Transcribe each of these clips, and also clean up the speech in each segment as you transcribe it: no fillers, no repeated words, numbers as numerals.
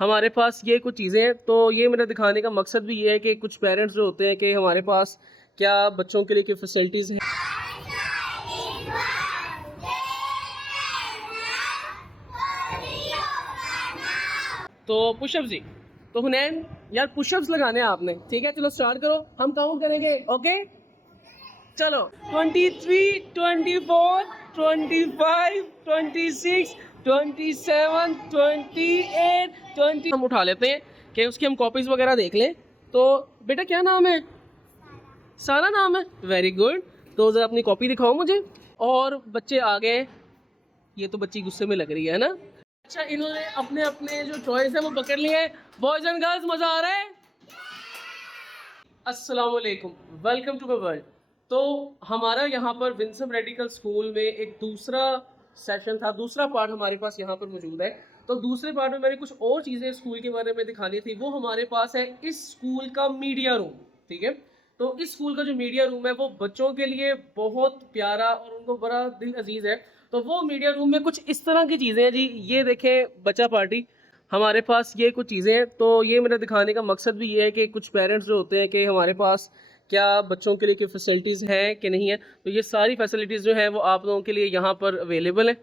हमारे पास ये कुछ चीज़ें हैं। तो ये मेरा दिखाने का मकसद भी ये है कि कुछ पेरेंट्स जो होते हैं कि हमारे पास क्या बच्चों के लिए क्या फैसिलिटीज़ हैं। तो पुशअप्स जी, तो हुनैन यार पुशअप्स लगाने हैं आपने, ठीक है? चलो स्टार्ट करो, हम काउंट करेंगे। ओके चलो 23, 24, 25, 26, 27, 28, 20 हम उठा लेते हैं कि उसकी हम कॉपीज वगैरह देख लें। तो बेटा क्या नाम है? सारा नाम है, वेरी गुड। तो ज़रा अपनी कॉपी दिखाओ मुझे। और बच्चे आ गए, ये तो बच्ची गुस्से में लग रही है ना। अच्छा, इन्होंने अपने अपने जो चॉइस है वो पकड़ लिए हैं। बॉयज एंड गर्ल्स मजा आ रहा है? अस्सलाम वालेकुम, वेलकम टू माय वर्ल्ड। तो हमारा यहाँ पर विंसम रेडिकल स्कूल में एक दूसरा सेशन था, दूसरा पार्ट हमारे पास यहाँ पर मौजूद है। तो दूसरे पार्ट में मैंने कुछ और चीज़ें स्कूल के बारे में दिखानी थी। वो हमारे पास है इस स्कूल का मीडिया रूम, ठीक है? तो इस स्कूल का जो मीडिया रूम है वो बच्चों के लिए बहुत प्यारा और उनको बड़ा दिल अजीज़ है। तो वो मीडिया रूम में कुछ इस तरह की चीज़ें हैं जी। ये देखें, बच्चा पार्टी, हमारे पास ये कुछ चीज़ें हैं। तो ये मेरा दिखाने का मकसद भी ये है कि कुछ पेरेंट्स जो होते हैं कि हमारे पास क्या बच्चों के लिए कोई फैसिलिटीज़ हैं कि नहीं है। तो ये सारी फैसिलिटीज़ जो हैं वो आप लोगों के लिए यहाँ पर अवेलेबल है,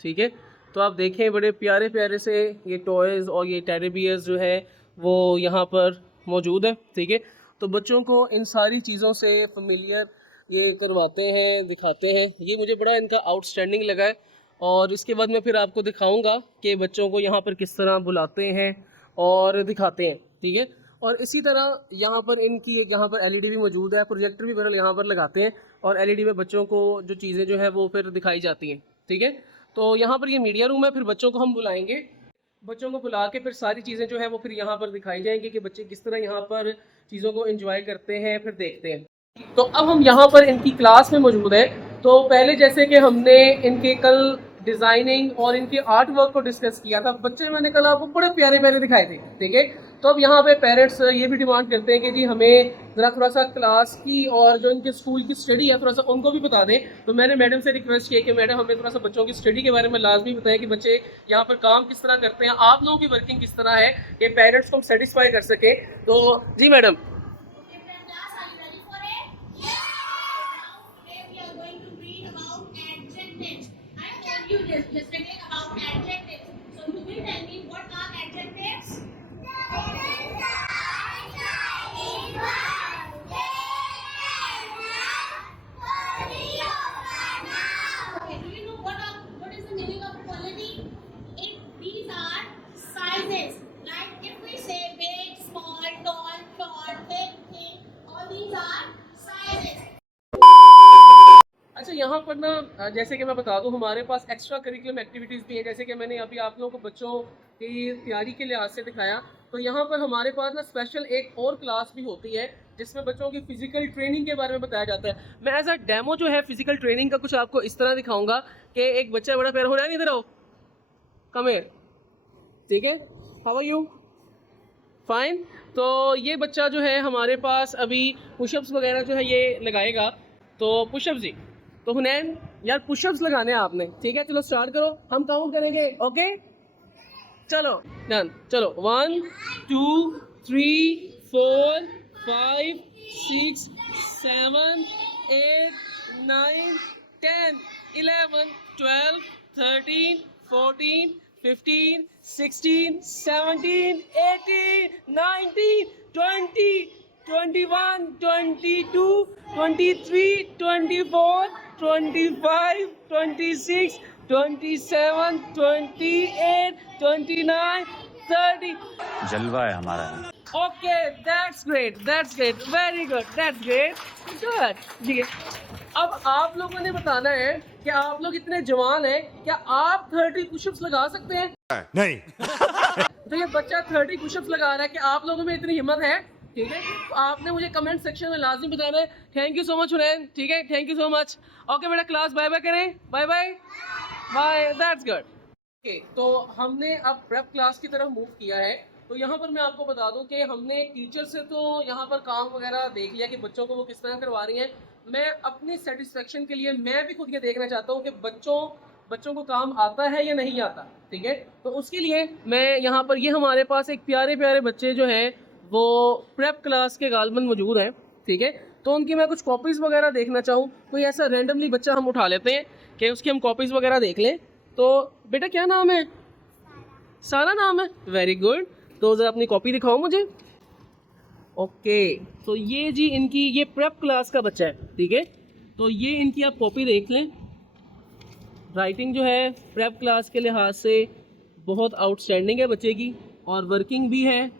ठीक है? तो आप देखें, बड़े प्यारे प्यारे से ये टॉयज़ और ये टेडी बियर्स जो है वो यहाँ पर मौजूद है, ठीक है? तो बच्चों को इन सारी चीज़ों से फेमिलियर ये करवाते हैं, दिखाते हैं। ये मुझे बड़ा इनका आउटस्टैंडिंग लगा है। और इसके बाद मैं फिर आपको दिखाऊंगा कि बच्चों को यहाँ पर किस तरह बुलाते हैं और दिखाते हैं, ठीक है? और इसी तरह यहाँ पर इनकी एक यहाँ पर एलईडी भी मौजूद है, प्रोजेक्टर भी बहरहाल यहाँ पर लगाते हैं। और एलईडी में बच्चों को जो चीज़ें जो है वो फिर दिखाई जाती हैं, ठीक है? तो यहाँ पर ये मीडिया रूम है, फिर बच्चों को हम बुलाएंगे। बच्चों को बुला के फिर सारी चीज़ें जो है वो फिर यहाँ पर दिखाई जाएंगी कि बच्चे किस तरह यहाँ पर चीज़ों को एंजॉय करते हैं, फिर देखते हैं। तो अब हम यहाँ पर इनकी क्लास में मौजूद हैं। तो पहले जैसे कि हमने इनके कल डिज़ाइनिंग और इनके आर्ट वर्क को डिस्कस किया था, बच्चे मैंने कल आपको बड़े प्यारे प्यारे दिखाए थे, ठीक है? तो अब यहाँ पे पेरेंट्स ये भी डिमांड करते हैं कि जी हमें ज़रा थोड़ा सा क्लास की और जो इनके स्कूल की स्टडी है थोड़ा सा उनको भी बता दें। तो मैंने मैडम से रिक्वेस्ट किया कि मैडम हमें थोड़ा सा बच्चों की स्टडी के बारे में लाजमी बताएं कि बच्चे यहाँ पर काम किस तरह करते हैं, आप लोगों की वर्किंग किस तरह है कि पेरेंट्स को हम सेटिस्फाई कर सकें। तो जी madam. Yesterday about adjectives. So you will tell me what are adjectives? Okay, do you know what is the meaning of quality? These are sizes. Like if we say big, small, tall, short, thin, all these are sizes. अच्छा, यहाँ पर ना जैसे कि मैं बता दूँ हमारे पास एक्स्ट्रा करिकुलम एक्टिविटीज़ भी हैं। जैसे कि मैंने अभी आप लोगों को बच्चों की तैयारी के लिहाज से दिखाया। तो यहाँ पर हमारे पास ना स्पेशल एक और क्लास भी होती है जिसमें बच्चों की फ़िज़िकल ट्रेनिंग के बारे में बताया जाता है। मैं एज अ डेमो जो है फ़िज़िकल ट्रेनिंग का कुछ आपको इस तरह दिखाऊँगा कि एक बच्चा बड़ा पैर हो रहा है, इधर आओ, कम हियर, ठीक है? How are you? फाइन। तो ये बच्चा जो है हमारे पास अभी पुशअप्स वगैरह जो है ये लगाएगा। तो पुशअप्स जी, तो हुनैन यार पुशअप्स लगाने हैं आपने, ठीक है? चलो स्टार्ट करो, हम काउंट करेंगे। ओके चलो डन। चलो 1, 2, 3, 4, 5, 6, 7, 8, 9, 10, 11, 12, 13, 14, 15, 16, 17, 18, 19, 20, 21, 22, 23, 24, 25, 26, 27, 28, 29, 30. जलवा है हमारा। Okay, that's great, very good, that's great, good. ठीक है, अब आप लोगों ने बताना है कि आप लोग इतने जवान हैं, क्या आप 30 पुशअप्स लगा सकते हैं? नहीं। तो ये बच्चा 30 पुशअप्स लगा रहा है, कि आप लोगों में इतनी हिम्मत है? ठीक है, तो आपने मुझे कमेंट सेक्शन में लाजमी बताना है। Thank you so much Hunain, ठीक है? Thank you so much. Okay बेटा, क्लास बाय बाय करें, bye bye bye, that's good. Okay, तो हमने अब प्रेप क्लास की तरफ मूव किया है। तो यहाँ पर मैं आपको बता दूं कि हमने टीचर से तो यहाँ पर काम वगैरह देख लिया कि बच्चों को वो किस तरह करवा रही हैं। मैं अपनी सेटिस्फेक्शन के लिए मैं भी खुद ये देखना चाहता हूँ कि बच्चों को काम आता है या नहीं आता, ठीक है। तो उसके लिए मैं यहाँ पर, ये हमारे पास एक प्यारे प्यारे बच्चे जो हैं वो प्रेप क्लास के गालबन मौजूद हैं, ठीक है। तो उनकी मैं कुछ कॉपीज़ वगैरह देखना चाहूँ, कोई ऐसा रैंडमली बच्चा हम उठा लेते हैं कि उसकी हम कॉपीज़ वगैरह देख लें। तो बेटा क्या नाम है? सारा नाम है, वेरी गुड। तो ज़रा अपनी कॉपी दिखाओ मुझे। ओके, तो ये जी इनकी, ये प्रेप क्लास का बच्चा है, ठीक है। तो ये इनकी आप कॉपी देख लें। राइटिंग जो है प्रेप क्लास के लिहाज से बहुत आउटस्टैंडिंग है बच्चे की, और वर्किंग भी है,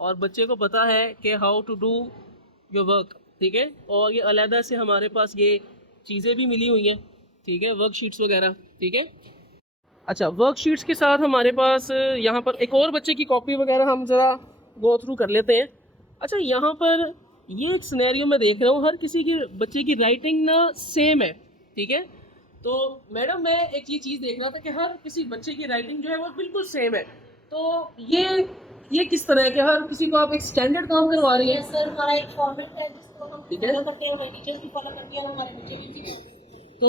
और बच्चे को पता है कि how to do your work, ठीक है। और ये अलहदा से हमारे पास ये चीज़ें भी मिली हुई हैं, ठीक है, वर्कशीट्स वगैरह, ठीक है। अच्छा, वर्कशीट्स के साथ हमारे पास यहाँ पर एक और बच्चे की कॉपी वगैरह हम ज़रा गो थ्रू कर लेते हैं। अच्छा, यहाँ पर ये एक सिनेरियो में देख रहा हूँ, हर किसी की बच्चे की राइटिंग ना सेम है, ठीक है। तो मैडम मैं एक ये चीज़ देख रहा था कि हर किसी बच्चे की राइटिंग जो है वो बिल्कुल सेम है। तो ये किस तरह है कि हर किसी को आप एक स्टैंडर्ड काम करवा रही हैं? सर हमारा एक फॉर्मेट है जिसको हम ठीक है। फॉलो करते हैं, हमारे टीचर्स भी फॉलो करती हैं और हमारे बच्चे भी, ठीक है। तो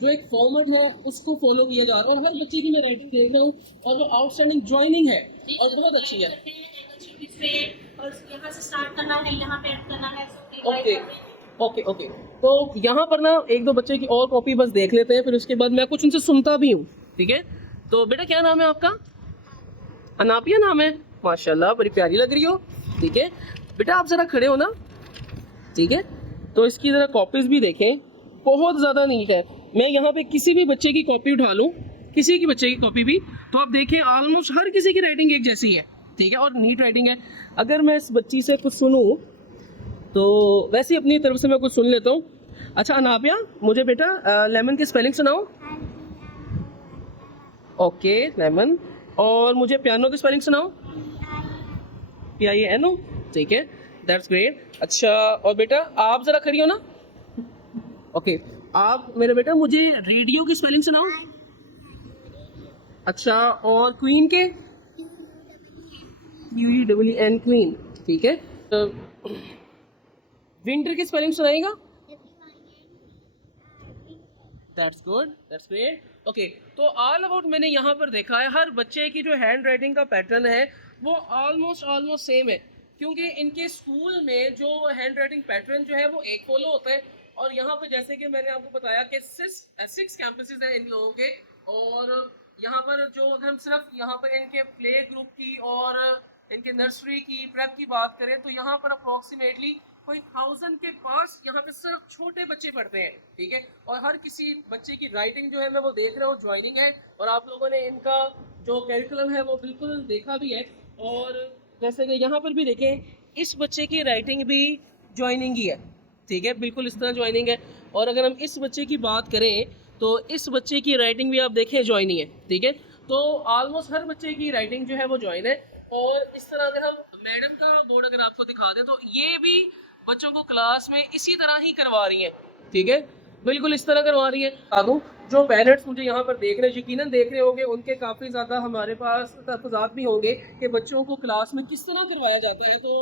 जो एक फॉर्मेट है उसको फॉलो किया जा रहा है, और हर बच्चे की मैं रेटिंग देख रहा हूँ और वो आउटस्टैंडिंग ज्वाइनिंग है और बहुत अच्छी है। और यहाँ से स्टार्ट करना है, यहाँ पे एंड करना है। ओके ओके ओके, तो यहाँ पर ना एक दो बच्चे की और कॉपी बस देख लेते हैं, फिर उसके बाद मैं कुछ उनसे सुनता भी हूँ, ठीक है। तो बेटा क्या नाम है आपका? अनापिया नाम है, माशाल्लाह बड़ी प्यारी लग रही हो, ठीक है। बेटा आप ज़रा खड़े हो ना, ठीक है। तो इसकी ज़रा कॉपीज़ भी देखें, बहुत ज़्यादा नीट है। मैं यहाँ पे किसी भी बच्चे की कॉपी उठा लूँ, किसी की बच्चे की कॉपी भी, तो आप देखें ऑलमोस्ट हर किसी की राइटिंग एक जैसी है, ठीक है, और नीट राइटिंग है। अगर मैं इस बच्ची से कुछ सुनूँ तो वैसे ही अपनी तरफ से मैं कुछ सुन लेता हूँ। अच्छा अनापिया, मुझे बेटा लेमन की स्पेलिंग सुनाओ। Okay lemon. और मुझे पियानो की स्पेलिंग सुनाओ। PIANO, ठीक है, दैट्स ग्रेट। अच्छा और बेटा आप ज़रा खड़ी हो ना। ओके, आप मेरे बेटा मुझे रेडियो की स्पेलिंग सुनाओ। अच्छा, और क्वीन के? QUEEN, क्वीन, ठीक है। विंटर की स्पेलिंग सुनाएगा? That's good, that's great. Okay, तो ऑल अबाउट मैंने यहाँ पर देखा है हर बच्चे की जो हैंड राइटिंग का पैटर्न है वो ऑलमोस्ट सेम है, क्योंकि इनके स्कूल में जो हैंड राइटिंग पैटर्न जो है वो एक फॉलो होता है। और यहाँ पर जैसे कि मैंने आपको बताया कि 6 कैंपसेस हैं इन लोगों के, और यहाँ पर जो अगर हम सिर्फ यहाँ पर इनके प्ले ग्रुप की और इनके नर्सरी की प्रेप की बात करें तो यहाँ पर अप्रॉक्सीमेटली कोई 1000 के पास यहाँ पे सिर्फ छोटे बच्चे पढ़ते हैं, ठीक है। और हर किसी बच्चे की राइटिंग जो है मैं वो देख रहा हूँ ज्वाइनिंग है, और आप लोगों ने इनका जो कैरिकुलम है वो बिल्कुल देखा भी है। और जैसे कि यहाँ पर भी देखें, इस बच्चे की राइटिंग भी ज्वाइनिंग ही है, ठीक है, बिल्कुल इस तरह ज्वाइनिंग है। और अगर हम इस बच्चे की बात करें तो इस बच्चे की राइटिंग भी आप देखें ज्वाइनिंग है, ठीक है। तो ऑलमोस्ट हर बच्चे की राइटिंग जो है वो ज्वाइन है। और इस तरह अगर हम मैडम का बोर्ड अगर आपको दिखा दें तो ये भी बच्चों को क्लास में इसी तरह ही करवा रही हैं, ठीक है, बिल्कुल इस तरह करवा रही है। आगू जो पेरेंट्स मुझे यहाँ पर देख रहे हैं, यकीनन देख रहे होंगे, उनके काफ़ी ज़्यादा हमारे पास तहफ़्फ़ुज़ात भी होंगे कि बच्चों को क्लास में किस तरह करवाया जाता है। तो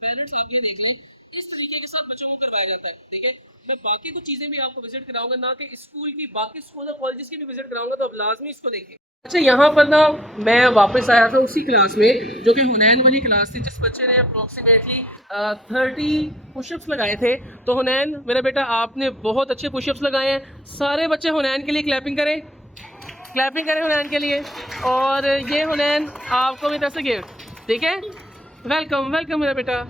पेरेंट्स आप ये देख लें, इस तरीके के साथ बच्चों को करवाया जाता है, ठीक है। मैं बाकी कुछ चीज़ें भी आपको विजिट कराऊंगा, ना कि स्कूल की, बाकी स्कूल और कॉलेजेस की भी विजिट कराऊंगा, तो अब लाजमी इसको देखें। अच्छा, यहाँ पर ना मैं वापस आया था उसी क्लास में जो कि हुनैन वाली क्लास थी, जिस बच्चे ने अप्रोक्सीमेटली 30 पुशअप्स लगाए थे। तो हुनैन मेरा बेटा आपने बहुत अच्छे पुशअप्स लगाए हैं। सारे बच्चे हुनैन के लिए क्लैपिंग करें हुनैन के लिए। और ये हुनैन आपको भी तरफ से गिफ्ट, ठीक है, वेलकम वेलकम मेरा बेटा।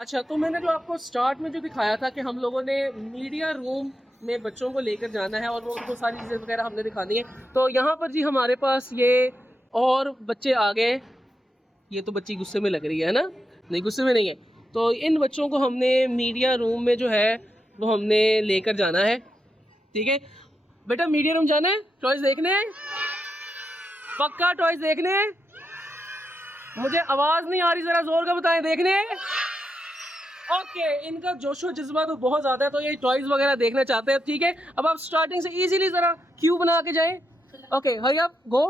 अच्छा, तो मैंने जो आपको स्टार्ट में जो दिखाया था कि हम लोगों ने मीडिया रूम में बच्चों को लेकर जाना है और वो उनको सारी चीज़ें वगैरह हमने दिखानी है। तो यहाँ पर जी हमारे पास ये और बच्चे आ गए। ये तो बच्ची गुस्से में लग रही है ना? नहीं, गुस्से में नहीं है। तो इन बच्चों को हमने मीडिया रूम में जो है वो हमने लेकर जाना है, ठीक है। बेटा मीडिया रूम जाना है, टॉयज देखने हैं, पक्का टॉयज देखने हैं? मुझे आवाज़ नहीं आ रही, ज़रा जोर का बताएं, देखने हैं? ओके, इनका जोशो जज्बा तो बहुत ज़्यादा है, तो ये टॉयज वगैरह देखना चाहते हैं, ठीक है। अब आप स्टार्टिंग से इजीली ज़रा क्यू बना के जाएं। ओके, हरी अप, गो,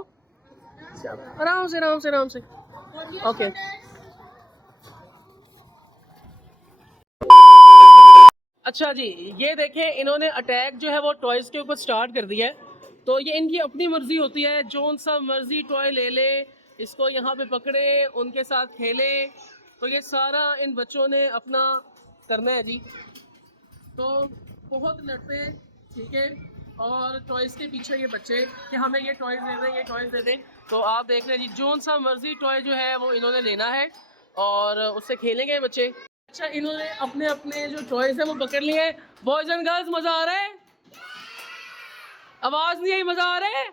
आराम से आराम से आराम से। ओके, अच्छा जी, ये देखें इन्होंने अटैक जो है वो टॉयज के ऊपर स्टार्ट कर दिया है। तो ये इनकी अपनी मर्जी होती है, जोन सा मर्जी टॉय ले ले, इसको यहाँ पे पकड़े, उनके साथ खेले। तो ये सारा इन बच्चों ने अपना करना है जी। तो बहुत लड़ते हैं, ठीक है। और टॉयज़ के पीछे ये बच्चे कि हमें ये टॉयज़ दे दें, ये टॉयज़ दे दें। तो आप देख रहे हैं जी, जोन सा मर्जी टॉय जो है वो इन्होंने लेना है और उससे खेलेंगे बच्चे। अच्छा, इन्होंने अपने अपने जो टॉयज़ है वो पकड़ लिए हैं। बॉयज़ एंड गर्ल्स, मज़ा आ रहा है? आवाज़ नहीं आई, मज़ा आ रहा है?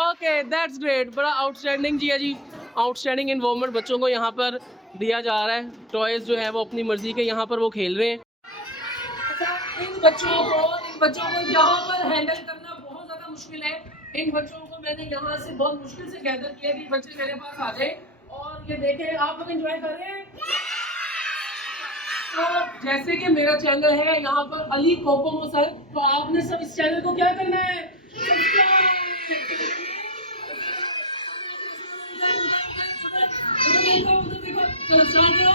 Okay, that's great. बड़ा आउटस्टैंडिंग जी है जी, आउटस्टैंडिंग इन्वॉल्वमेंट बच्चों को यहाँ पर दिया जा रहा है। टॉयज़ जो है वो अपनी मर्ज़ी के यहाँ पर वो खेल रहे हैं। अच्छा, इन बच्चों को यहाँ पर हैंडल करना बहुत ज़्यादा मुश्किल है। इन बच्चों को मैंने यहाँ से बहुत मुश्किल से गैदर किया कि बच्चे मेरे पास आ जाए। और ये देखें, आप लोग एंजॉय कर रहे हैं। तो जैसे कि मेरा चैनल है यहाँ पर अली कोकोमो सर, तो आपने सब इस चैनल को क्या करना है? सब्सक्राइब। चलो स्टार्ट करो।